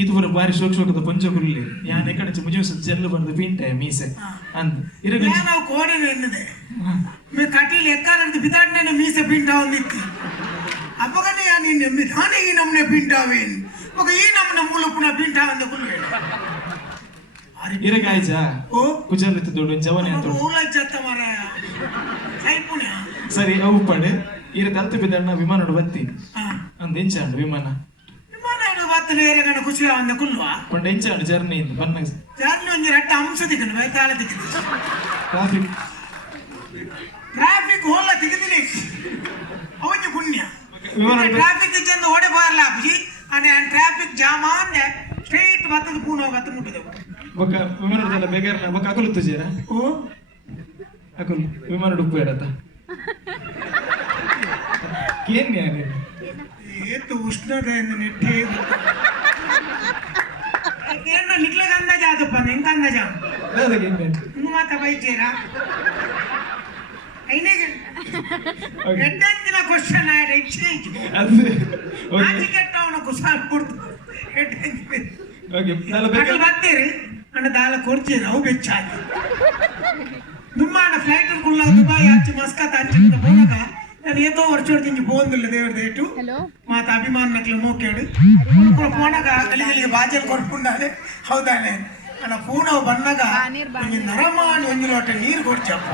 ಇದು ಬರ ಬಾರಿ ಶೋಕದ ಪಂಚಕುಲ್ಲಿ ಯಾನ್ ಎಕಡೆ ಮುಜುಸ ಜಲ್ಲು ಬಂದು ಪಿಂಟೆ ಮೀಸೆ ಅಂದ್ ಇರಗ ನಾವು ಕೋಡೆ ಎನ್ನದೆ ಮೇ ಕಟಿಲ್ ಎಕ್ಕಾರಂತ ಬಿದಾಡ್ನೆ ಮೀಸೆ ಪಿಂಟ ಒಂದಿತ್ತು ಅಪ್ಪಗನೆ ಯಾ ನಿನ್ನ ಮಿದಾನೆ ಈ ನಮ್ನೆ ಪಿಂಟಾವೇನ್ ಮಗ ಈ ನಮ್ನ ಮೂಲ ಪುನಃ ಪಿಂಟ ಅಂದ ಕುಲ್ವೆ ಇರಗ ಆಯ್ತಾ ಓ ಕುಜಲಿತ್ತು ದೊಡ್ಡ ಜವನೆ ಅಂತ ಮೂಲ ಚತ್ತ ಮಾರ ಸೈಪುಣ್ಯ ಸರಿ ಅವು ಪಡೆ ಇರ ತಲ್ತು ಬಿದ್ದಣ್ಣ ವಿಮಾನ ಬತ್ತಿ ಅಂದ್ ಎಂಚಾಂಡು ವಿಮಾನ ವಿಮಾನ ಇಡು ಬತ್ತಲು ಏರಗಣ ಖುಷಿ ಅಂದ ಕುಲ್ವಾ ಕೊಂಡ ಎಂಚಾಂಡು ಜರ್ನಿ ಇಂದ ಬನ್ನ ಜರ್ನಿ ಒಂಜಿ ರಟ್ಟ ಅಂಶ ದಿಕ್ಕನು ಬೇತಾಳ ದಿಕ್ಕನು ಟ್ರಾಫಿಕ್ ಟ್ರಾಫಿಕ್ ಹೋಲ್ಲ ದಿಕ್ಕದಿನಿ ಅವನ್ಯ ಪುಣ್ಯ ವಿಮಾನ ಟ್ರಾಫಿಕ್ ಚೆಂದ ಓಡೆ ಬಾರ್ಲ ಅಪ್ಜಿ ಅನೆ ಟ್ರಾಫಿಕ್ ಜಾಮ ಅಂದೆ ಸ್ಟ್ರೈಟ್ ಬತ್ತದ ಪೂನ ಹೋಗತ್ತ ಮುಟ್ಟಿದೆ ಬೊಕ್ಕ ವಿಮಾನದಲ್ಲ ಬೇಗಾರ ಬೊಕ್ಕ ಅಕಲು ತುಜೇರ ಓ ಅಕಲು ವಿಮಾನ ಡುಪ್ಪು ಇರತ್ತ ಏನ್ ಯಾರು ಏತು ಉಷ್ಣತೆಯಿಂದ ನೆಟ್ಟೆ ಏನ ನಿಕ್ಲೆಗ ಅಂದಾಜ ಆದಪ್ಪ ನಿಂಕ ಅಂದಾಜ ಅದಕ್ಕೆ ಇನ್ನು ಮಾತ ಬೈತೀರ ಐನೇಗೆ ಎಡ್ಡಂದಿನ ಕ್ವಶನ್ ಆಯ್ತು ಇಚ್ಛೆ ಅದು ಆಚೆ ಕೆಟ್ಟವನ ಕುಸಾಲ್ ಕೊಡ್ತು ಎಡ್ಡಂದಿನ ಓಕೆ ನಾಳೆ ಅಕಲ್ ಬೇಕಾ ಬರ್ತೀರಿ ಅಣ್ಣ ದಾಲ ಕೊಡ್ತೀರಿ ಅವು ಬೆಚ್ಚಾಗಿ ದುಮ್ಮಾನ ಫ್ಲೈಟ್ ಕುಳ್ಳ ದುಬಾಯ್ ಆಚೆ ಮಸ್ಕತ್ ಅಂಚಿಂದ ಬೋನಗ ನಾನು ಏತೋ ವರ್ಷ ತಿಂಜಿ ಬೋಂದಿಲ್ಲ ದೇವ್ರ ದೇಟು ಮಾತ ಅಭಿಮಾನ ನಕ್ಲೆ ಮೂಕೇಡು ಪೋನಗ ಗಲಿಗಲಿಗೆ ಬಾಜಲ್ ಕೊಡ್ಕೊಂಡಾನೆ ಹೌದಾನೆ ಅಣ್ಣ ಪೂನವ್ ಬನ್ನಗ ನರಮಾನಿ ಒಂದು ಲೋಟ ನೀರು ಕೊಡ್ಚಪ್ಪ